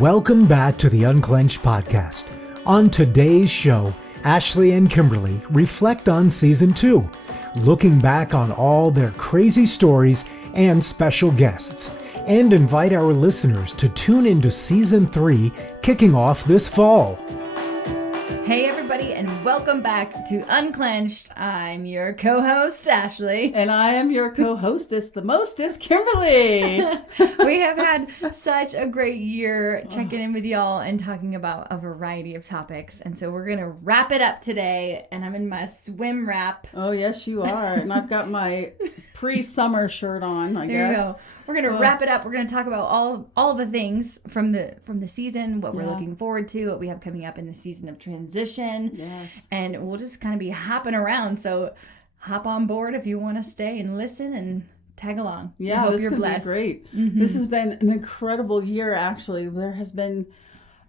Welcome back to the Unclenched podcast. On today's show, Ashley and Kimberley reflect on Season 2, looking back on all their crazy stories and special guests, and invite our listeners to tune into Season 3, kicking off this fall. Hey everybody, and welcome back to Unclenched. I'm your co-host, Ashley. And I am your co-hostess, the mostest, Kimberly. We have had such a great year checking in with y'all and talking about a variety of topics. And so we're going to wrap it up today, and I'm in my swim wrap. Oh, yes, you are. And I've got my pre-summer shirt on, I guess. There you go. We're going to wrap it up. We're going to talk about all the things from the season, what we're looking forward to, what we have coming up in the season of transition. Yes. And we'll just kind of be hopping around. So hop on board if you want to stay and listen and tag along. Yeah, hope this you're is blessed. great. Mm-hmm. This has been an incredible year, actually. There has been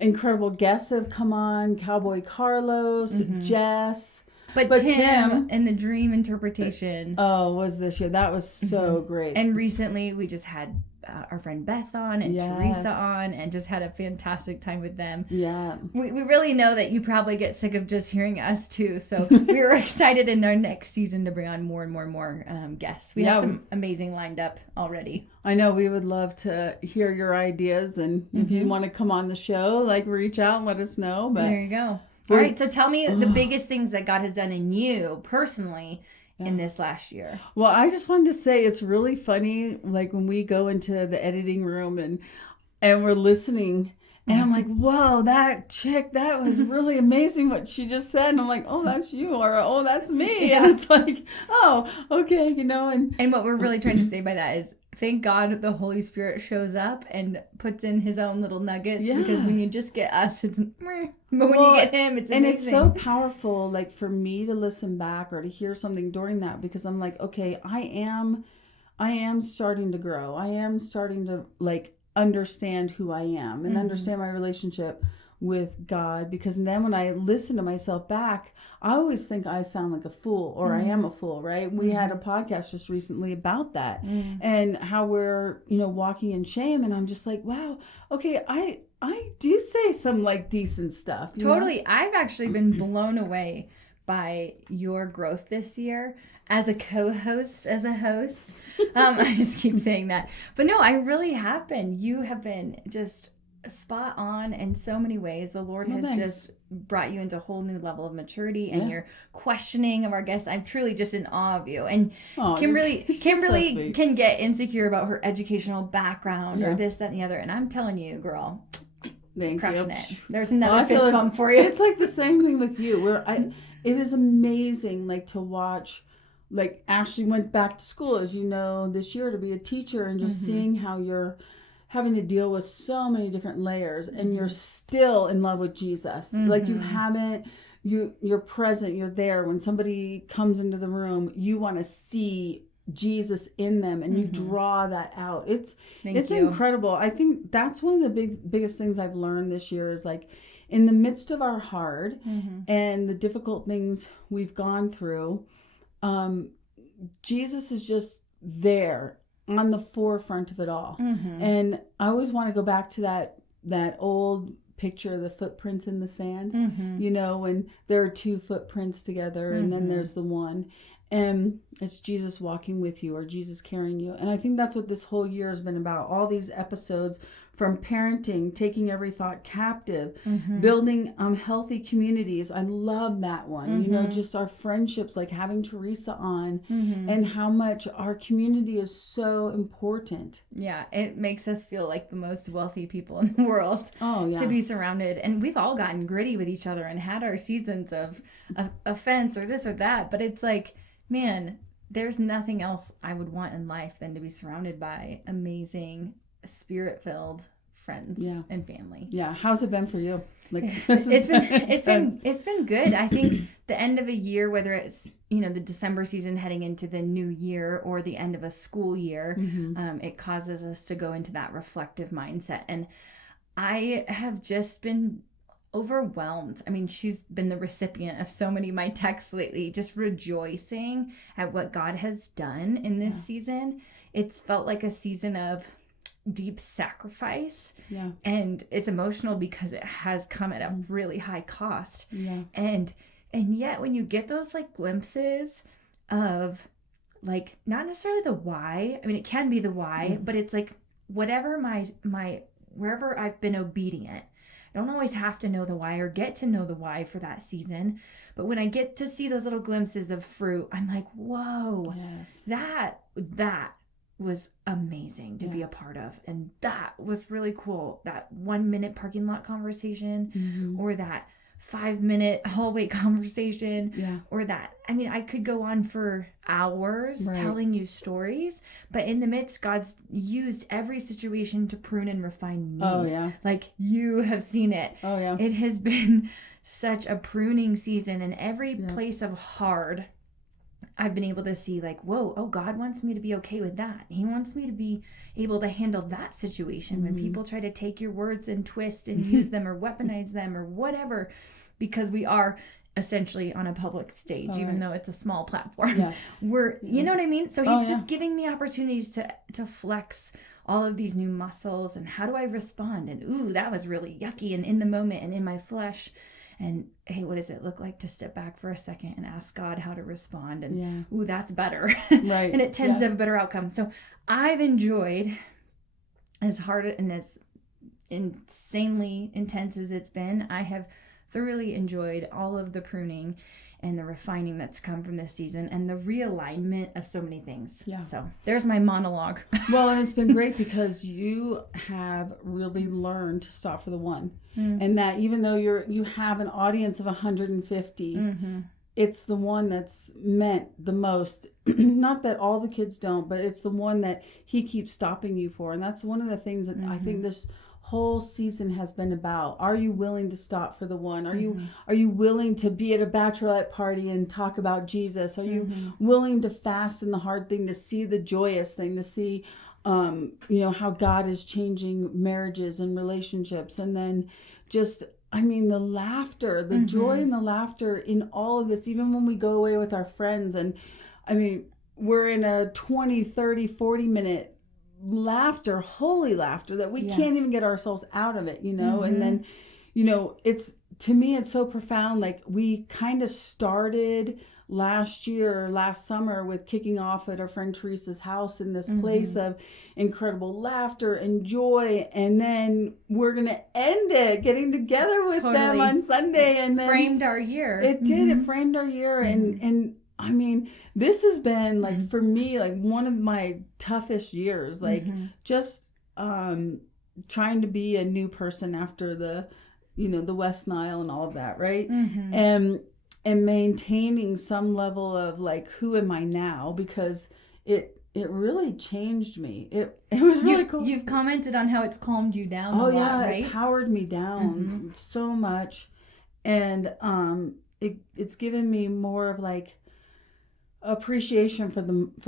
incredible guests that have come on. Cowboy Carlos, Jess. But Tim and the dream interpretation. Oh, was this year. That was so great. And recently we just had our friend Beth on and Yes. Teresa on and just had a fantastic time with them. Yeah. We really know that you probably get sick of just hearing us too. So we were excited in our next season to bring on more and more guests. We have some amazing lined up already. I know we would love to hear your ideas. And if you want to come on the show, reach out and let us know. But there you go. All right, so tell me the biggest things that God has done in you personally in this last year. Well, I just wanted to say it's really funny, when we go into the editing room and we're listening, and I'm like, whoa, that chick, that was really amazing what she just said. And I'm like, oh, that's you, or oh, that's me. Yeah. And it's like, oh, okay, And what we're really trying to say by that is, thank God the Holy Spirit shows up and puts in his own little nuggets. Yeah. Because when you just get us, it's meh. But when you get him, it's amazing. And it's so powerful, for me to listen back or to hear something during that, because I'm like, okay, I am starting to grow. I am starting to understand who I am and understand my relationship with God, because then when I listen to myself back, I always think I sound like a fool, or I am a fool, right? We had a podcast just recently about that and how we're, walking in shame, and I'm just like, wow, okay, I do say some decent stuff. Totally. I've actually been blown away by your growth this year as a co-host, as a host. I just keep saying that. But no, I really have been. You have been just spot on in so many ways. The Lord has just brought you into a whole new level of maturity, and your questioning of our guests. I'm truly just in awe of you. And Kimberly so can get insecure about her educational background or this, that, and the other. And I'm telling you, girl, crushing it. There's another fist bump for you. It's the same thing with you, where it is amazing to watch. Ashley went back to school, as you know, this year to be a teacher, and just seeing how you're having to deal with so many different layers, and you're still in love with Jesus. You're present, you're there. When somebody comes into the room, you want to see Jesus in them, and you draw that out. It's incredible. I think that's one of the biggest things I've learned this year is in the midst of our hard and the difficult things we've gone through, Jesus is just there on the forefront of it all. And I always want to go back to that old picture of the footprints in the sand, when there are two footprints together and then there's the one, and it's Jesus walking with you or Jesus carrying you. And I think that's what this whole year has been about. All these episodes, from parenting, taking every thought captive, building healthy communities. I love that one. Just our friendships, having Teresa on, and how much our community is so important. Yeah, it makes us feel like the most wealthy people in the world to be surrounded. And we've all gotten gritty with each other and had our seasons of offense or this or that. But it's man, there's nothing else I would want in life than to be surrounded by amazing, spirit-filled friends and family. Yeah. How's it been for you? It's been good. I think the end of a year, whether it's the December season heading into the new year or the end of a school year, it causes us to go into that reflective mindset. And I have just been overwhelmed. I mean, she's been the recipient of so many of my texts lately, just rejoicing at what God has done in this season. It's felt like a season of deep sacrifice. Yeah. And it's emotional because it has come at a really high cost. Yeah. And yet when you get those like glimpses of like not necessarily the why, I mean it can be the why, but it's like whatever my wherever I've been obedient. I don't always have to know the why or get to know the why for that season, but when I get to see those little glimpses of fruit, I'm like, whoa, Yes. that was amazing to be a part of. And that was really cool. That 1 minute parking lot conversation, or that 5-minute hallway conversation, or that, I mean, I could go on for hours telling you stories, but in the midst, God's used every situation to prune and refine me. Oh, yeah. Like you have seen it. Oh, yeah. It has been such a pruning season, and every place of hard, I've been able to see like, whoa, oh, God wants me to be okay with that. He wants me to be able to handle that situation when people try to take your words and twist and use them or weaponize them or whatever, because we are essentially on a public stage, even though it's a small platform. Yeah. We're, you know what I mean? So he's just giving me opportunities to flex all of these new muscles, and how do I respond? And ooh, that was really yucky and in the moment and in my flesh. And hey, what does it look like to step back for a second and ask God how to respond? And ooh, that's better. Right. And it tends to have a better outcome. So I've enjoyed, as hard and as insanely intense as it's been, I have thoroughly enjoyed all of the pruning and the refining that's come from this season and the realignment of so many things. Yeah. So there's my monologue. Well, and it's been great because you have really learned to stop for the one. And that even though you have an audience of 150, it's the one that's meant the most. Not that all the kids don't, but it's the one that he keeps stopping you for. And that's one of the things that I think this whole season has been about. Are you willing to stop for the one? Are you willing to be at a bachelorette party and talk about Jesus? Are you willing to fast in the hard thing, to see the joyous thing, to see how God is changing marriages and relationships? And then just, I mean, the laughter, the joy and the laughter in all of this, even when we go away with our friends. And I mean, we're in a 20, 30, 40-minute laughter, holy laughter that we can't even get ourselves out of it, and then, it's, to me, it's so profound. Like we kind of started last summer with kicking off at our friend Teresa's house in this place of incredible laughter and joy, and then we're gonna end it getting together with them on Sunday, and then framed our year. It did. It framed our year, and I mean, this has been like for me, like one of my toughest years. Like just trying to be a new person after the West Nile and all of that, right? And maintaining some level of like, who am I now? Because it really changed me. It was really cool. You've commented on how it's calmed you down a lot, right? It powered me down so much. And it's given me more of like appreciation for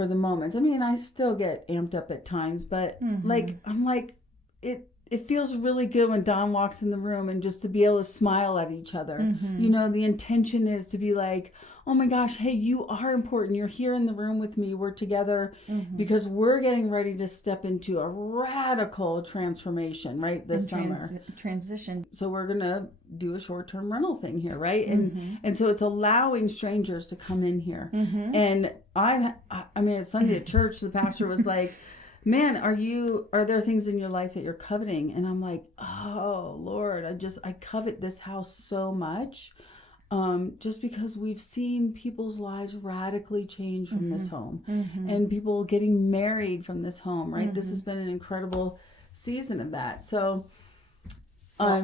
the moments. I mean, I still get amped up at times, but like I'm like it feels really good when Don walks in the room and just to be able to smile at each other. The intention is to be like, oh my gosh, hey, you are important. You're here in the room with me. We're together because we're getting ready to step into a radical transformation, right? This summer. Transition. So we're going to do a short-term rental thing here, right? And so it's allowing strangers to come in here. And I mean, at Sunday at church, the pastor was like, man, are there things in your life that you're coveting? And I'm like, oh Lord, I covet this house so much. Just because we've seen people's lives radically change from this home and people getting married from this home, right? This has been an incredible season of that. So I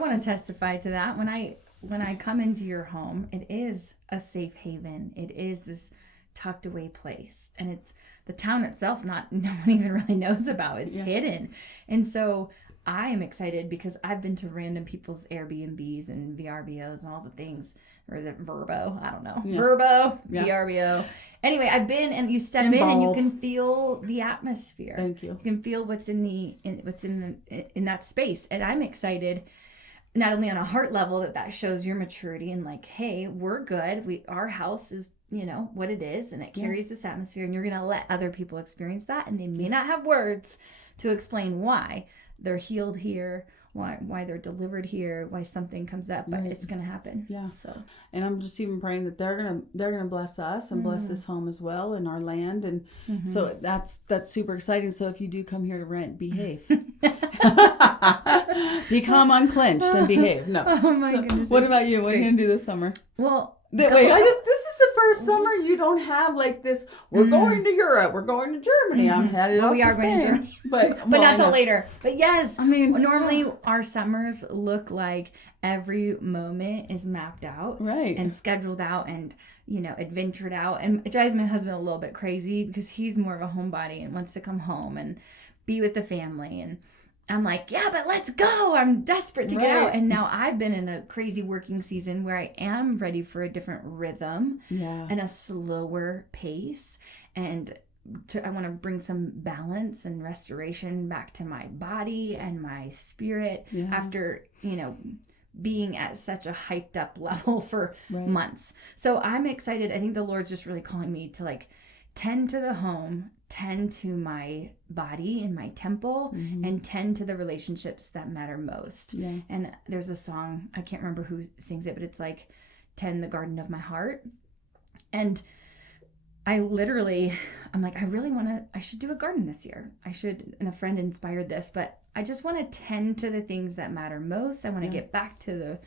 want to testify to that. When I come into your home, it is a safe haven. It is this tucked away place, and it's the town itself no one even really knows about. It's hidden. And so I am excited because I've been to random people's Airbnbs and VRBOs and all the things, or the Verbo, I don't know. Verbo, VRBO. Anyway, I've been, and you step in and you can feel the atmosphere. Thank you. You can feel what's in that space. And I'm excited, not only on a heart level that shows your maturity and like, hey, we're good. Our house is what it is, and it carries this atmosphere, and you're going to let other people experience that, and they may not have words to explain why they're healed here, why they're delivered here, why something comes up, but it's going to happen. Yeah. So, and I'm just even praying that they're gonna bless us and bless this home as well and our land, and so that's super exciting. So if you do come here to rent, behave. Become unclenched and behave. No. Oh my goodness. What about you? What are you gonna do this summer? Well, this is the first summer you don't have like this. We're going to Europe. We're going to Germany. I'm headed off we are going to Germany, but not till later. But yes, normally our summers look like every moment is mapped out, right, and scheduled out, and adventured out. And it drives my husband a little bit crazy because he's more of a homebody and wants to come home and be with the family. And I'm like, yeah, but let's go. I'm desperate to get out. And now I've been in a crazy working season where I am ready for a different rhythm and a slower pace. And I want to bring some balance and restoration back to my body and my spirit after, being at such a hyped up level for months. So I'm excited. I think the Lord's just really calling me to tend to the home, tend to my body and my temple, and tend to the relationships that matter most. Yeah. And there's a song, I can't remember who sings it, but it's like, tend the garden of my heart. And I'm like, I should do a garden this year. And a friend inspired this, but I just want to tend to the things that matter most. I want to get back to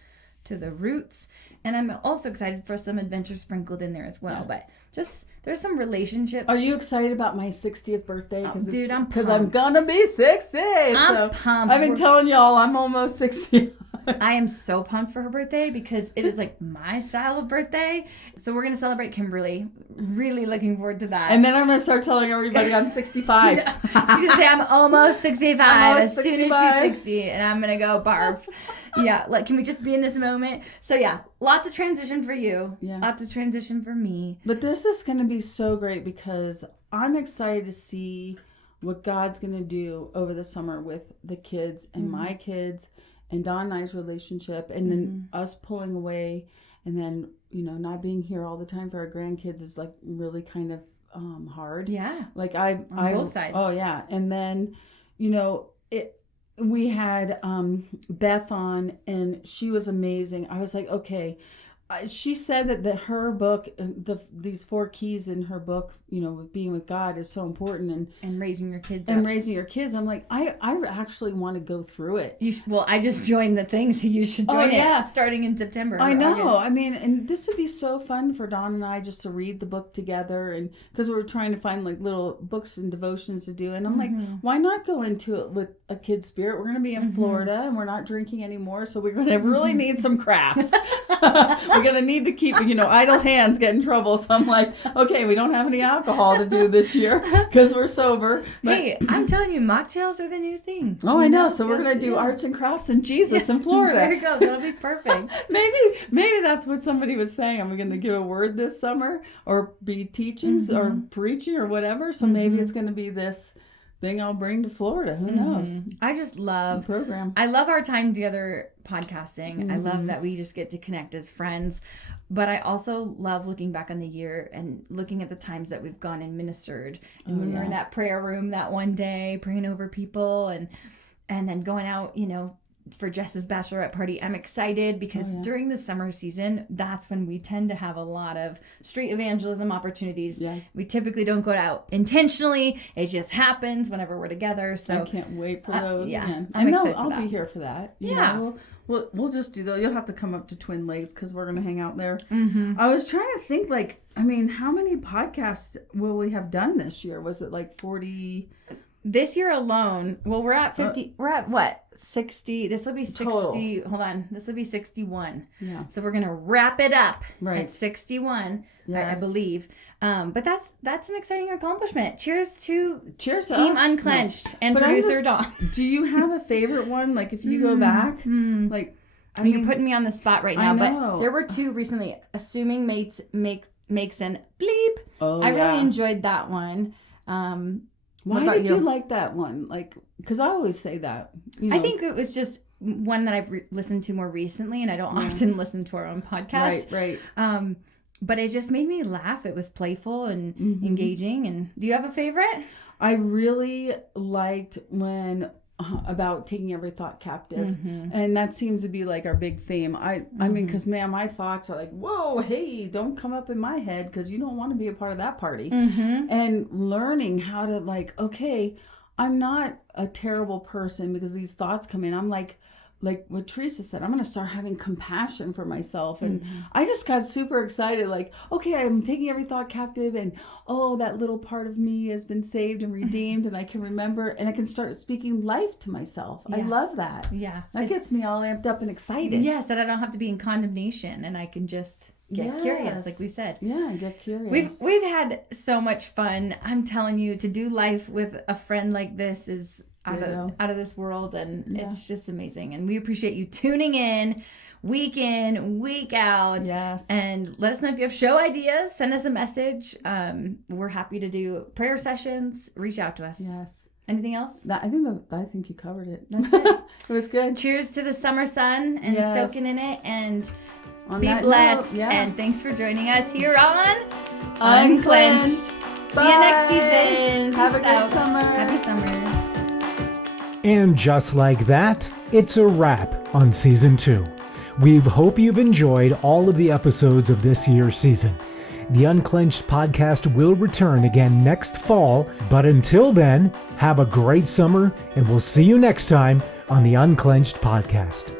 the roots. And I'm also excited for some adventure sprinkled in there as well. But just, there's some relationships. Are you excited about my 60th birthday? I'm pumped. Because I'm gonna be 60. I'm pumped. I've been telling y'all I'm almost 60. I am so pumped for her birthday because it is like my style of birthday. So we're going to celebrate Kimberley. Really looking forward to that. And then I'm going to start telling everybody I'm 65. She's going to say I'm almost 65 as soon as she's 60. And I'm going to go barf. Yeah. Can we just be in this moment? So yeah, lots of transition for you. Yeah. Lots of transition for me. But this is going to be so great because I'm excited to see what God's going to do over the summer with the kids and my kids. And Don and I's relationship, and then us pulling away, and then, not being here all the time for our grandkids is really kind of hard. Yeah. On both sides. Oh, yeah. And then, we had Beth on, and she was amazing. I was like, okay. She said that her book, these 4 keys in her book, with being with God is so important, and raising your kids. And raising your kids, I'm like, I actually want to go through it. I just joined the thing, so you should join it starting in September. I know. August. And this would be so fun for Don and I just to read the book together, and because we're trying to find little books and devotions to do, and I'm like, why not go into it with a kid's spirit? We're going to be in Florida, and we're not drinking anymore, so we're going to really need some crafts. We're going to need to keep, idle hands get in trouble. So I'm like, okay, we don't have any alcohol to do this year because we're sober. But, hey, I'm telling you, mocktails are the new thing. Oh, I know. So we're going to do arts and crafts and Jesus in Florida. There you go. That'll be perfect. Maybe that's what somebody was saying. I'm going to give a word this summer or be teaching or preaching or whatever. So maybe it's going to be this thing I'll bring to Florida. Who knows? I just love the program. I love our time together podcasting. I love that we just get to connect as friends. But I also love looking back on the year and looking at the times that we've gone and ministered. And when we're in that prayer room that one day, praying over people and then going out, for Jess's bachelorette party. I'm excited because during the summer season, that's when we tend to have a lot of street evangelism opportunities. Yeah. We typically don't go out intentionally. It just happens whenever we're together. So I can't wait for those. I'll be here for that. We'll just do those. You'll have to come up to Twin Lakes because we're going to hang out there. I was trying to think how many podcasts will we have done this year? Was it 40? This year alone, well, we're at 50. We're at what? 60. This will be 60. Total. Hold on. This will be 61. Yeah. So we're going to wrap it up at 61, I believe. But that's an exciting accomplishment. Cheers to Team Unclenched and producer Dawn. Do you have a favorite one? If you go back, you're putting me on the spot right now, but there were 2 recently. Assuming makes an bleep. Oh, I really enjoyed that one. Why did you like that one? Because I always say that. I think it was just one that I've listened to more recently, and I don't often listen to our own podcast. Right. but it just made me laugh. It was playful and engaging. And do you have a favorite? I really liked when about taking every thought captive, and that seems to be like our big theme. I mean, because man, my thoughts are like, whoa, hey, don't come up in my head, because you don't want to be a part of that party. And learning how to like, okay, I'm not a terrible person because these thoughts come in. I'm like what Teresa said, I'm going to start having compassion for myself. And I just got super excited. Like, okay, I'm taking every thought captive, and oh, that little part of me has been saved and redeemed, and I can remember, and I can start speaking life to myself. I love that. Yeah. That gets me all amped up and excited. Yes, that I don't have to be in condemnation, and I can just get curious, like we said. Yeah, get curious. We've had so much fun. I'm telling you, to do life with a friend like this is out of this world, and it's just amazing. And we appreciate you tuning in, week out. Yes. And let us know if you have show ideas. Send us a message. We're happy to do prayer sessions. Reach out to us. Yes. Anything else? I think you covered it. That's it. It was good. Cheers to the summer sun and soaking in it, and on be blessed. And thanks for joining us here on Unclenched. See you next season. Have a Peace good out. summer. Happy summer. And just like that, it's a wrap on Season 2. We hope you've enjoyed all of the episodes of this year's season. The Unclenched podcast will return again next fall, but until then, have a great summer, and we'll see you next time on the Unclenched podcast.